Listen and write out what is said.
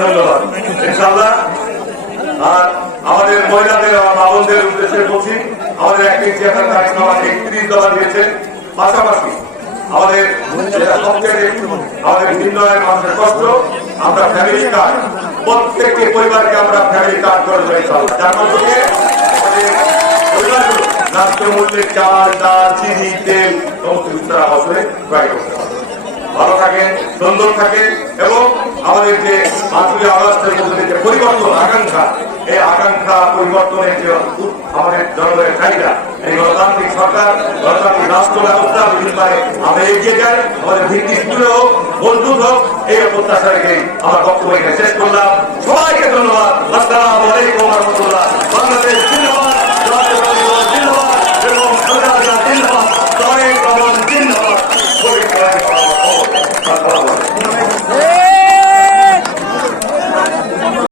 ধন্যবাদ ইনশাআল্লাহ। আর আমাদের মহিলাদের বাবনদের উদ্দেশ্যে বলছি, আমাদের একটি চেয়ারম্যান কারিশমা 31 ডলার দিয়েছে। পাশাপাশি আমাদের আমাদের নিম্নয়ের মানুষের কষ্ট, আমরা ফ্যামিলি কার্ড প্রত্যেকটি পরিবারকে আমরা ফ্যামিলি কার্ড করে দেবো ইনশাআল্লাহ, যার মাধ্যমে আমাদের পরিবারগুলো রাষ্ট্রমূল্যের চাল, ডাল, চিনি, তেল সমস্ত কিছু তারা বছরে ক্রয় করতে হবে। ভালো থাকেন, সুন্দর থাকেন এবং আমাদের যে 5ই আগস্টের মধ্যে যে পরিবর্তন আকাঙ্ক্ষা, এই আকাঙ্ক্ষা পরিবর্তনের যে আমাদের জনগণের চাহিদা, এই গণতান্ত্রিক সরকার, গণতান্ত্রিক রাষ্ট্র ব্যবস্থা বিভিন্নভাবে আমরা এগিয়ে যাই, আমাদের ভিত্তি স্কুলে হোক, মজবুত হোক, এই প্রত্যাশা রেখে আমার বক্তব্য এখানে শেষ করলাম। সবাইকে ধন্যবাদ। আসসালামু আলাইকুম ওয়া রাহমাতুল্লাহ। বাংলাদেশ জিন্দাবাদ, জাতীয় জিন্দাবাদ এবং সরকার জিন্দাবাদ, তারেক রহমান জিন্দাবাদ।